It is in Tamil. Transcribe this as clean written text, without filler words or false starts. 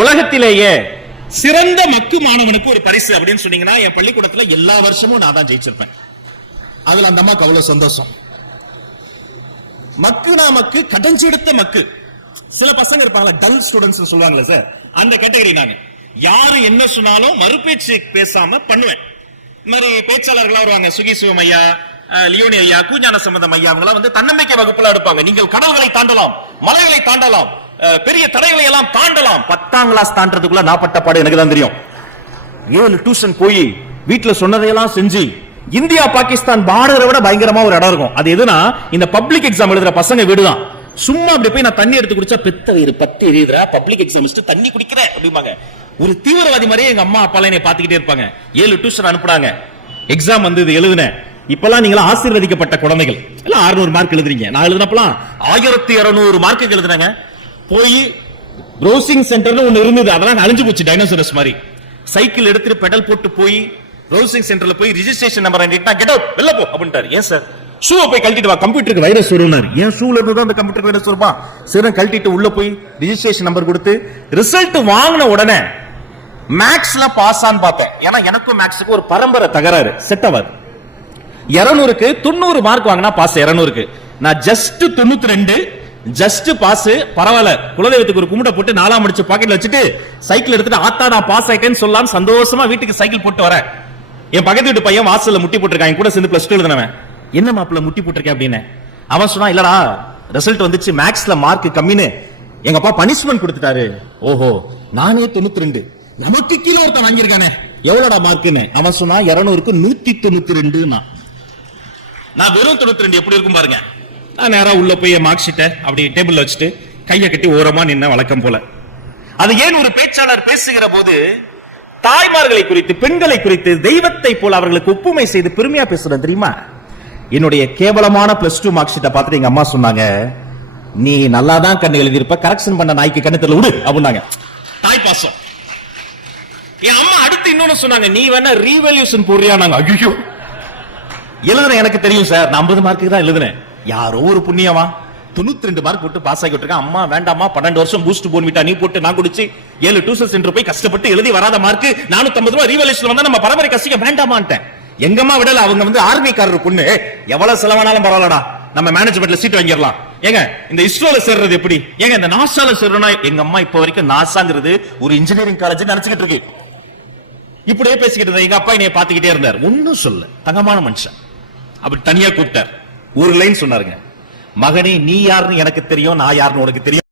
உலகத்திலேயே சிறந்த மக்கு மாணவனுக்கு ஒரு பரிசு அப்படின்னு சொன்னீங்கன்னா என் பள்ளிக்கூடத்துல எல்லா வருஷமும் நான் தான் ஜெயிச்சிருப்பேன். அதுல அந்த அம்மாக்கு அவ்வளவு சந்தோஷம். மக்குனா மக்கு, கடைஞ்செடுத்த மக்கு. சில பசங்க இருப்பாங்களா, டல் ஸ்டூடெண்ட்ஸ் சொல்லுவாங்களே சார், அந்த கேட்டகரி நானு. யாரு என்ன சொன்னாலும் மறுபேச்சு பேசாம பண்ணுவேன். இந்த மாதிரி பேச்சாளர்களா வருவாங்க, சுகி சிவம் ஐயா, லியோனி ஐயா, கூஞான சம்பந்தம் ஐயா, அவங்க வந்து தன்னம்பிக்கை வகுப்புல எடுப்பாங்க. நீங்கள் கடல்களை தாண்டலாம், மலைகளை தாண்டலாம், பெரிய தடைகளை எல்லாம் தாண்டலாம். 10ஆம் கிளாஸ் தாண்டறதுக்குள்ள நான் பட்ட பாடு எனக்கு தான் தெரியும். 7 டியூஷன் போய் வீட்டுல சொன்னதையெல்லாம் செஞ்சு இந்தியா பாகிஸ்தான் பார்டரை விட பயங்கரமா ஒரு இடம் இருக்கும். அது எதுனா இந்த பப்ளிக் எக்ஸாம் எழுதுற பசங்க வீடுதான். சும்மா அப்படி போய் நான் தண்ணி எடுத்து குடிச்சா பெத்த வயிறு 10 எரியுதுரா, பப்ளிக் எக்ஸாம் தண்ணி குடிக்கிறேன் அப்படிம்பாங்க. ஒரு தீவிரவாதி மாதிரியே எங்க அம்மா அப்பா என்னை பாத்துக்கிட்டே இருப்பாங்க. 7 டியூஷன் அனுப்புறாங்க, எக்ஸாம் வந்து இது எழுதுனேன். இப்பெல்லாம் நீங்களா ஆசீர்வதிக்கப்பட்ட குழந்தைகள் எல்லாம் 600 மார்க் எழுதுறீங்க. நான் எழுதினப்பலாம் 1200 மார்க்கு எழுதுறாங்க. போய் ப்ரௌசிங் சென்டர்னு ஒண்ணு இருந்தது, அதெல்லாம் அழிஞ்சு போச்சு, டைனோசரஸ் மாதிரி. சைக்கிள் எடுத்துட்டு பெடல் போட்டு போய் ப்ரௌசிங் சென்டர்ல போய் ரிஜிஸ்ட்ரேஷன் நம்பர் வாங்கிட்டா கெட் அவுட் வெளில போ அப்படின்ட்டாரு. ஏன் சார்? ஷூவை போய் கழட்டிட்டு வா, கம்ப்யூட்டருக்கு வைரஸ் வரும்னாரு. ஏன் ஷூல இருந்து தான் அந்த கம்ப்யூட்டர் வைரஸ் வருமா? சரி கழட்டிட்டு உள்ள போய் ரிஜிஸ்ட்ரேஷன் நம்பர் கொடுத்து ரிசல்ட் வாங்கின உடனே மேக்ஸ்ல பாஸ் ஆன்னு பார்த்தேன். ஏன்னா எனக்கும் மேக்ஸுக்கு ஒரு பரம்பரை தகராறு, செட் ஆகாது. 200க்கு 90 மார்க் வாங்கினா பாஸ். 200க்கு நான் ஜஸ்ட் 92 ஜஸ்ட் பாஸ். பரவாயில்ல, குலதெய்வத்துக்கு ஒரு கும்பிட போட்டு 4ஆம் முடிச்சு பாக்கெட்ல வச்சுட்டு சைக்கிள் எடுத்துட்டு ஆத்தா நான் பாஸ் ஆயிட்டேன்னு சொல்லலாம் சந்தோஷமா வீட்டுக்கு சைக்கிள் போட்டு வரேன். என் பக்கத்து வீட்டு பையன் வாசல்ல முட்டி போட்டிருக்கான், கூட சேர்ந்து +2 எழுதினவன். என்ன மாப்பிள்ள முட்டி போட்டிருக்கேன் அப்படின்னு அவன் சொன்னா, இல்லடா ரிசல்ட் வந்துச்சு மேக்ஸ்ல மார்க் கம்மின்னு எங்க அப்பா பனிஷ்மெண்ட் கொடுத்துட்டாரு. ஓஹோ, நானே 92, நமக்கு கீழே ஒருத்தன் வாங்கியிருக்கானே, எவ்வளோடா மார்க்குன்னு அவன் சொன்னா 200க்கு 192. நான் வெறும் 92 எப்படி இருக்கும் பாருங்க. நான் நேரா உள்ள போய் மார்க் ஷீட்டை அப்படி டேபிள்ல வச்சுட்டு கையை கட்டி ஓரமா நின்ன வழக்கம் போல. அது ஏன் ஒரு பேச்சாளர் பேசுகிற போது தாய்மார்களை குறித்து, பெண்களை குறித்து, தெய்வத்தை போல அவர்களுக்கு ஒப்புமை செய்து பெருமையா பேசுறேன் தெரியுமா? என்னுடைய கேவலமான +2 மார்க் ஷீட்டை பார்த்துட்டு எங்க அம்மா சொன்னாங்க, நீ நல்லா தான் கண்ணு எழுதியிருப்ப, கரெக்ஷன் பண்ண நாய்க்கு கண்ணு தெரியல விடு அப்படின்னாங்க. தாய் பாசம். என் அம்மா அடுத்து இன்னொன்னு சொன்னாங்க, நீ வேணா ரீவல்யூஷன் போடுறியா? நாங்க ஐயோ எழுதுறேன், எனக்கு தெரியும் சார், நான் 50 மார்க்கு தான் எழுதுனேன். யாரோ ஒரு புண்ணியமா 92 மார்க் போட்டு பாஸ் ஆகி விட்டுருக்கேன். அம்மா வேண்டாமா, 12 வருஷம் பூஸ்ட் போன்விட்டா நீ போட்டு நான் குடிச்சு 7 டியூஷன் சென்டர் போய் கஷ்டப்பட்டு எழுதி வராத மார்க் 450 ரூபாய் ரீவல்யூஷன் வந்தா நம்ம பரம்பரை கஷ்டிக்க வேண்டாமான்ட்டேன். எங்கம்மா விடல, அவங்க வந்து ஆர்மிக்காரர் பொண்ணு, எவ்வளவு செலவானாலும் பரவாயில்லடா, நம்ம மேனேஜ்மெண்ட்ல சீட் வாங்கிடலாம். ஏங்க இந்த இஸ்ரோல சேர்றது எப்படி, ஏங்க இந்த நாசால சேர்றோம்னா, எங்க அம்மா இப்ப வரைக்கும் நாசாங்கிறது ஒரு இன்ஜினியரிங் காலேஜ் நினைச்சுக்கிட்டு இருக்கு. இப்படியே பேசிக்கிட்டு இருந்தா எங்க அப்பா என்னைய பாத்துக்கிட்டே இருந்தார், ஒன்னும் சொல்ல, தங்கமான மனுஷன். அப்படி தனியா கூப்பிட்டார், ஒரு லைன் சொன்னாருங்க, மகனே நீ யாருன்னு எனக்கு தெரியும், நான் யாருன்னு உனக்கு தெரியும்.